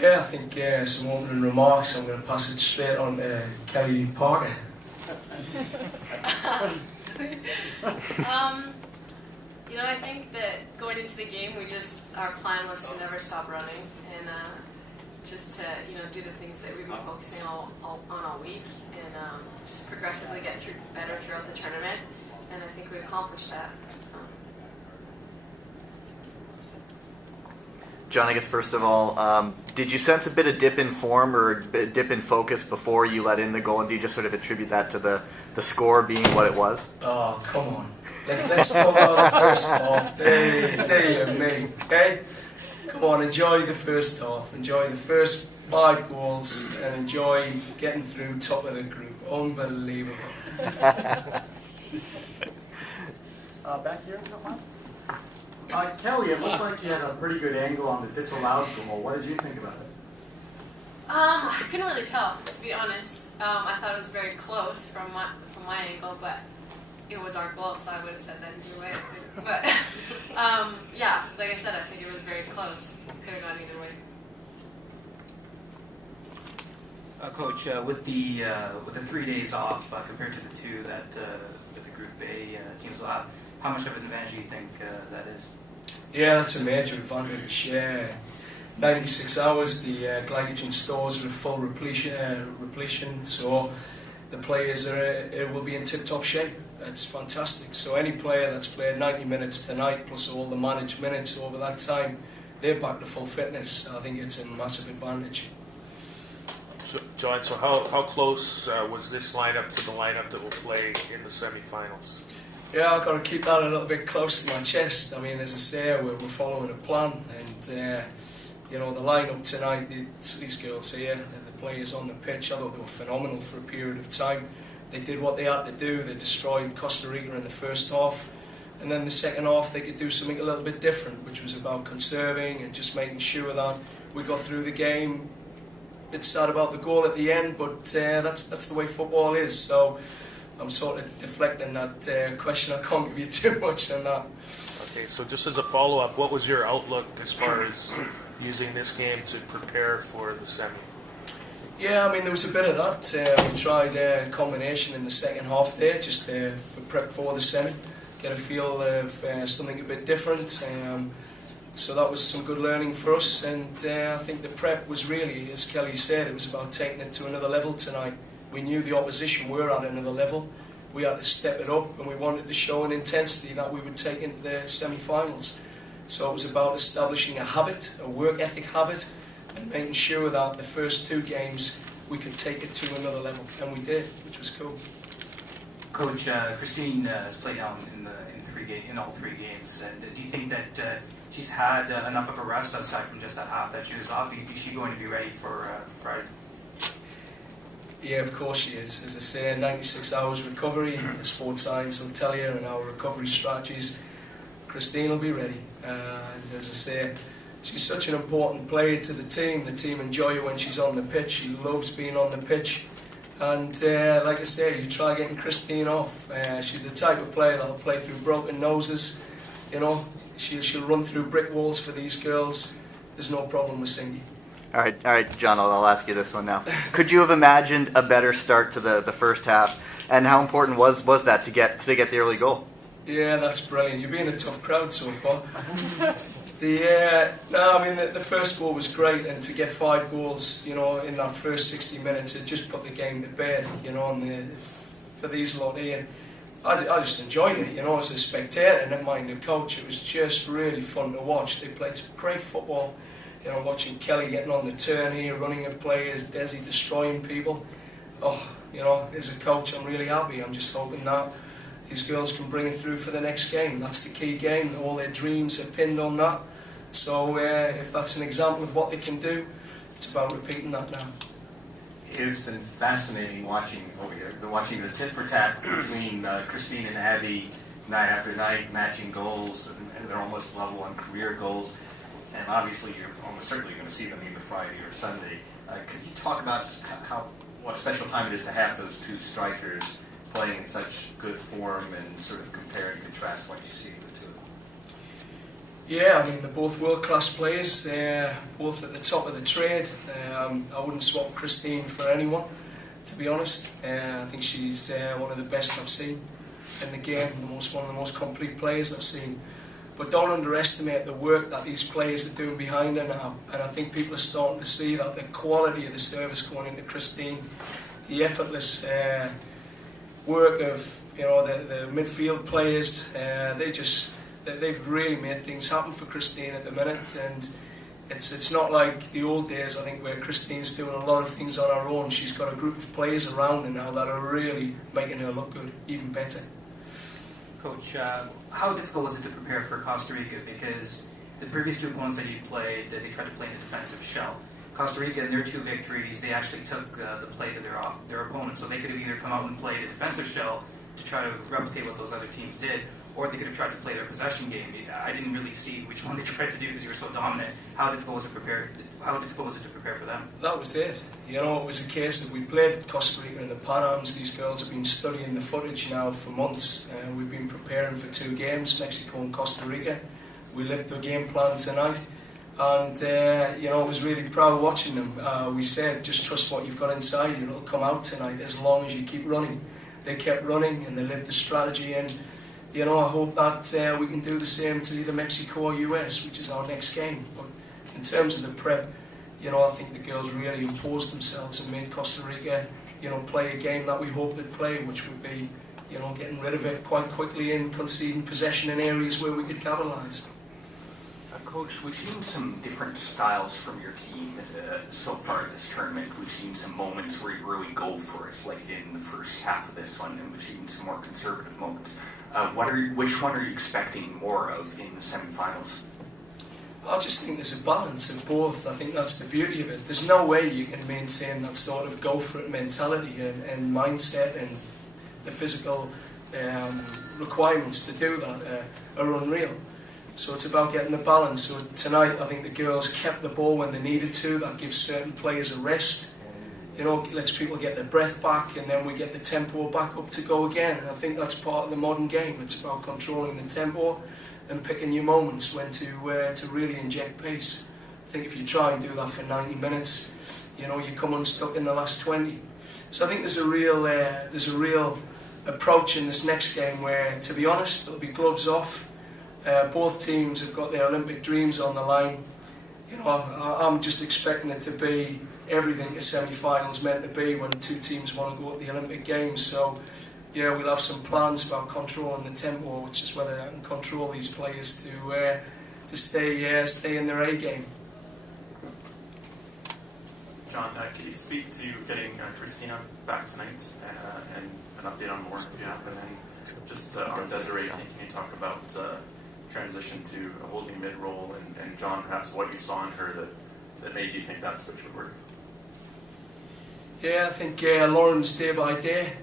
Yeah, I think some opening remarks. I'm going to pass it straight on to Kelly Parker. You know, I think that going into the game, our plan was to never stop running and just to, do the things that we've been focusing on all week and just progressively get better throughout the tournament. And I think we accomplished that. So. John, I guess first of all, did you sense a bit of dip in form or a dip in focus before you let in the goal, and do you just sort of attribute that to the score being what it was? Oh, come on. Let's talk about the first half. Hey, dear me. Okay? Come on, enjoy the first half. Enjoy the first 5 goals and enjoy getting through top of the group. Unbelievable. Back here, if you don't mind. Kelly, it looked like you had a pretty good angle on the disallowed goal. What did you think about it? I couldn't really tell, to be honest. I thought it was very close from my angle, but it was our goal, so I would have said that either way. But yeah, like I said, I think it was very close. Could have gone either way. Coach, with the 3 days off compared to the 2 that the Group A teams will have, how much of an advantage do you think that is? Yeah, that's a major advantage. 96 hours, the glycogen stores are at full repletion, so the players will be in tip-top shape. That's fantastic. So any player that's played 90 minutes tonight, plus all the managed minutes over that time, they're back to full fitness. I think it's a massive advantage. So, John, so how close was this lineup to the lineup that will play in the semifinals? Yeah, I've got to keep that a little bit close to my chest. I mean, as I say, we're following a plan, and the lineup tonight, these girls here, the players on the pitch, I thought they were phenomenal for a period of time. They did what they had to do. They destroyed Costa Rica in the first half, and then the second half they could do something a little bit different, which was about conserving and just making sure that we got through the game. It's sad about the goal at the end, but that's the way football is. So I'm sort of deflecting that question. I can't give you too much on that. Okay, so just as a follow-up, what was your outlook as far as using this game to prepare for the semi? Yeah, I mean, there was a bit of that. We tried a combination in the second half there, just for prep for the semi, get a feel of something a bit different. So that was some good learning for us, and I think the prep was really, as Kelly said, it was about taking it to another level tonight. We knew the opposition were at another level. We had to step it up, and we wanted to show an intensity that we would take into the semi-finals. So it was about establishing a habit, a work ethic habit, and making sure that the first 2 games we could take it to another level, and we did, which was cool. Coach, Christine has played now in all 3 games, and do you think that she's had enough of a rest aside from just that half that she was off? Is she going to be ready for Friday? Yeah, of course she is. As I say, 96 hours recovery, the sports science will tell you, and our recovery strategies. Christine will be ready. And as I say, she's such an important player to the team. The team enjoy her when she's on the pitch. She loves being on the pitch. And like I say, you try getting Christine off. She's the type of player that'll play through broken noses. She'll run through brick walls for these girls. There's no problem with Singy. All right, John, I'll ask you this one now. Could you have imagined a better start to the first half, and how important was that to get the early goal? Yeah, that's brilliant. You're being a tough crowd so far. The first goal was great, and to get 5 goals, in that first 60 minutes, it just put the game to bed, for these lot here. I just enjoyed it, as a spectator, never mind the coach. It was just really fun to watch. They played some great football. Watching Kelly getting on the turn here, running at players, Desi destroying people. As a coach, I'm really happy. I'm just hoping that these girls can bring it through for the next game. That's the key game. All their dreams are pinned on that. So if that's an example of what they can do, it's about repeating that now. It's been fascinating watching over here, watching the tit for tat between Christine and Abby night after night, matching goals, and they're almost level on career goals. And obviously, you're almost certainly going to see them either Friday or Sunday. Could you talk about just what a special time it is to have those 2 strikers playing in such good form, and sort of compare and contrast what you see with the 2 of them? Yeah, I mean, they're both world-class players, both at the top of the trade. I wouldn't swap Christine for anyone, to be honest. I think she's one of the best I've seen in the game, one of the most complete players I've seen. But don't underestimate the work that these players are doing behind her now. And I think people are starting to see that the quality of the service going into Christine, the effortless work of the midfield players, they've really made things happen for Christine at the minute. And it's not like the old days, I think, where Christine's doing a lot of things on her own. She's got a group of players around her now that are really making her look good, even better. Coach, how difficult was it to prepare for Costa Rica? Because the previous 2 opponents that you played, they tried to play in a defensive shell. Costa Rica, in their 2 victories, they actually took the play to their opponent. So they could have either come out and played a defensive shell to try to replicate what those other teams did, or they could have tried to play their possession game. I didn't really see which one they tried to do because you were so dominant. How difficult was it to prepare for them? That was it. It was a case that we played Costa Rica in the Pan Ams. These girls have been studying the footage now for months. We've been preparing for 2 games, Mexico and Costa Rica. We lived the game plan tonight. And, I was really proud watching them. We said, just trust what you've got inside you. It'll come out tonight as long as you keep running. They kept running and they lived the strategy. And, I hope that we can do the same to either Mexico or US, which is our next game. But in terms of the prep, I think the girls really imposed themselves and made Costa Rica, play a game that we hoped they'd play, which would be, getting rid of it quite quickly and conceding possession in areas where we could capitalise. Coach, we've seen some different styles from your team so far in this tournament. We've seen some moments where you really go for it, like in the first half of this one, and we've seen some more conservative moments. Which one are you expecting more of in the semi-finals? I just think there's a balance of both. I think that's the beauty of it. There's no way you can maintain that sort of go-for-it mentality and mindset, and the physical requirements to do that are unreal. So it's about getting the balance. So tonight I think the girls kept the ball when they needed to. That gives certain players a rest. Lets people get their breath back, and then we get the tempo back up to go again. And I think that's part of the modern game. It's about controlling the tempo and picking your moments when to really inject pace. I think if you try and do that for 90 minutes, you come unstuck in the last 20. So I think there's a real approach in this next game where, to be honest, it'll be gloves off. Both teams have got their Olympic dreams on the line. I'm just expecting it to be everything a semi-final's meant to be when 2 teams want to go to the Olympic Games. So, yeah, we'll have some plans about controlling the tempo, which is whether I can control these players to stay in their A game. John, can you speak to getting Christina back tonight and an update on Lauren if you have, and then just on Desiree, can you talk about transition to a holding mid role, and John, perhaps what you saw in her that made you think that switch would work? Yeah, I think Lauren's day by day.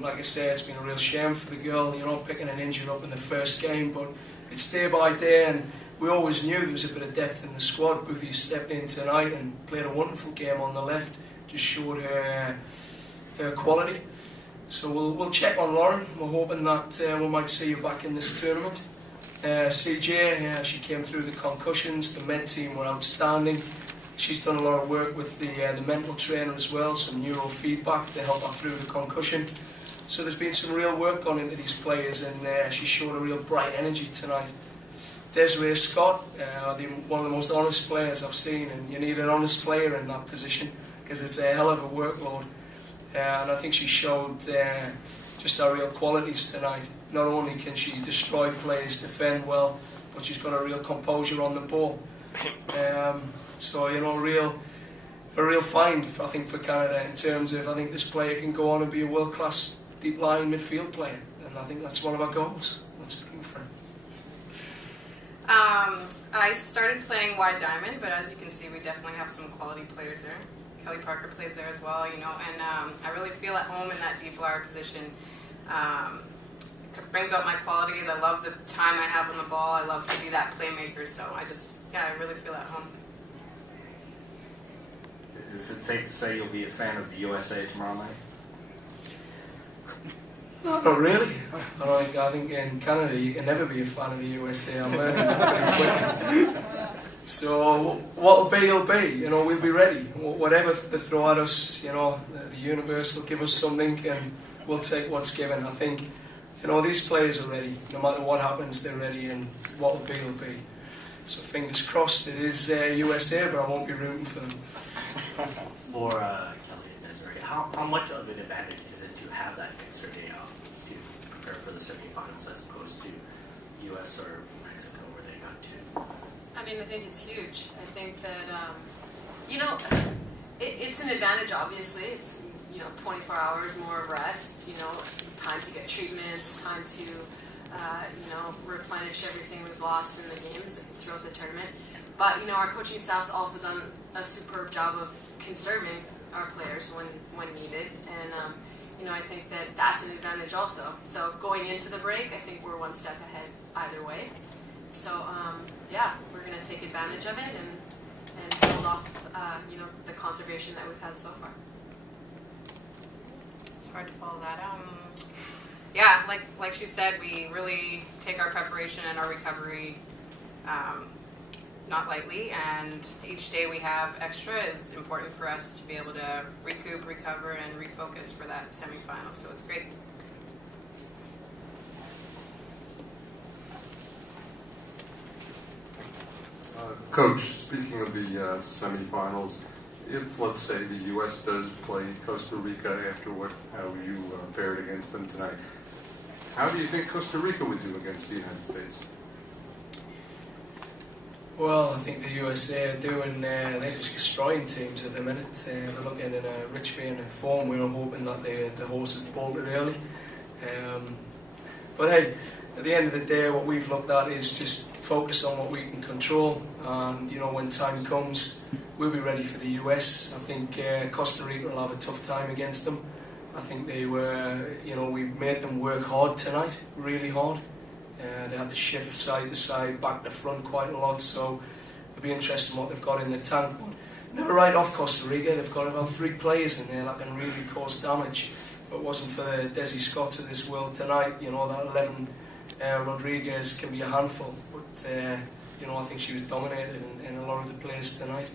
Like I say, it's been a real shame for the girl, picking an injury up in the first game, but it's day by day, and we always knew there was a bit of depth in the squad. Boothie stepped in tonight and played a wonderful game on the left, just showed her quality. So we'll check on Lauren. We're hoping that we might see her back in this tournament. CJ, she came through the concussions. The med team were outstanding. She's done a lot of work with the mental trainer as well, some neurofeedback to help her through the concussion. So there's been some real work gone into these players, and she showed a real bright energy tonight. Desiree Scott, one of the most honest players I've seen, and you need an honest player in that position because it's a hell of a workload. And I think she showed just her real qualities tonight. Not only can she destroy plays, defend well, but she's got a real composure on the ball. So, a real find, I think, for Canada in terms of, I think this player can go on and be a world-class deep-lying midfield player. And I think that's one of our goals. That's looking for him. I started playing wide diamond, but as you can see, we definitely have some quality players there. Kelly Parker plays there as well, and I really feel at home in that deep flyer position. It brings out my qualities. I love the time I have on the ball. I love to be that playmaker, so I really feel at home. Is it safe to say you'll be a fan of the USA tomorrow night? No, not really. I think in Canada you can never be a fan of the USA. I'm learning that pretty quick. So what'll be, will be. You know, we'll be ready. Whatever they throw at us, you know, the universe will give us something, and we'll take what's given. I think, you know, these players are ready. No matter what happens, they're ready, and what'll be, will be. So fingers crossed it is USA, but I won't be rooting for them. For Kelly and Desiree, how much of an advantage is it to have that extra day off to prepare for the semifinals as opposed to US or Mexico where they got two? I mean, I think it's huge. I think that, you know, it's an advantage, obviously. It's, you know, 24 hours more of rest, you know, time to get treatments, time to, you know, replenish everything we've lost in the games throughout the tournament. But, you know, our coaching staff's also done a superb job of conserving our players when needed. And, you know, I think that that's an advantage also. So going into the break, I think we're one step ahead either way. So, yeah, we're going to take advantage of it and build off, you know, the conservation that we've had so far. It's hard to follow that. Yeah, like she said, we really take our preparation and our recovery not lightly, and each day we have extra is important for us to be able to recoup, recover, and refocus for that semifinal. So it's great. Coach, speaking of the semifinals, if, let's say, the U.S. does play Costa Rica after how you fared against them tonight, how do you think Costa Rica would do against the United States? Well, I think the USA are doing, they're just destroying teams at the minute. They're looking in a rich vein of form. We're hoping that the horses bolted early. But hey, at the end of the day, what we've looked at is just focus on what we can control. And, you know, when time comes, we'll be ready for the US. I think Costa Rica will have a tough time against them. I think they were, you know, we made them work hard tonight, really hard. They had to shift side to side, back to front quite a lot, so it'll be interesting what they've got in the tank. But never write off Costa Rica. They've got about 3 players in there that can really cause damage. If it wasn't for the Desi Scotts of this world tonight, you know, that 11 Rodriguez can be a handful. But, you know, I think she was dominated in a lot of the players tonight.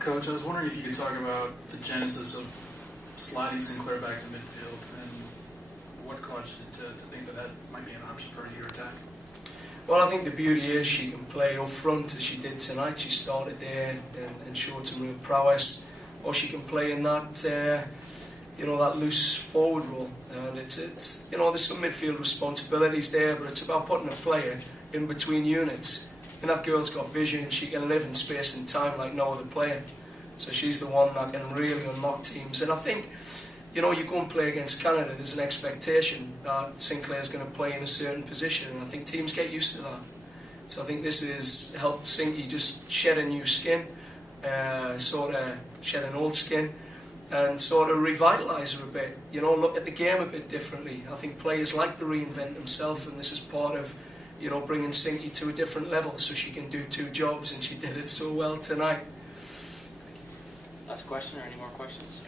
Coach, I was wondering if you could talk about the genesis of sliding Sinclair back to midfield and what caused you to think that might be an option for your attack? Well, I think the beauty is she can play up front as she did tonight. She started there and showed some real prowess. Or she can play in that, you know, that loose forward role. And it's you know, there's some midfield responsibilities there, but it's about putting a player in between units. And that girl's got vision. She can live in space and time like no other player. So she's the one that can really unlock teams. And I think, you know, you go and play against Canada, there's an expectation that Sinclair's going to play in a certain position, and I think teams get used to that. So I think this has helped Sinky just shed a new skin, sort of shed an old skin, and sort of revitalise her a bit. You know, look at the game a bit differently. I think players like to reinvent themselves, and this is part of, you know, bringing Sinky to a different level so she can do 2 jobs, and she did it so well tonight. Last question, or any more questions?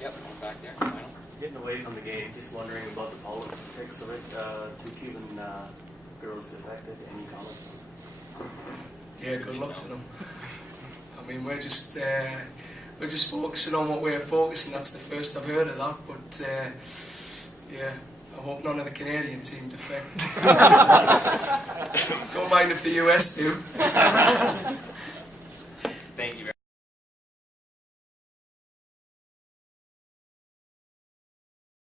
Yep, one back there, final. Getting away from the game, just wondering about the politics of it. 2 Cuban girls defected. Any comments on that? Yeah, good luck to them. I mean, we're just focusing on what we're focusing. That's the first I've heard of that. But yeah, I hope none of the Canadian team defect. Don't mind if the US do.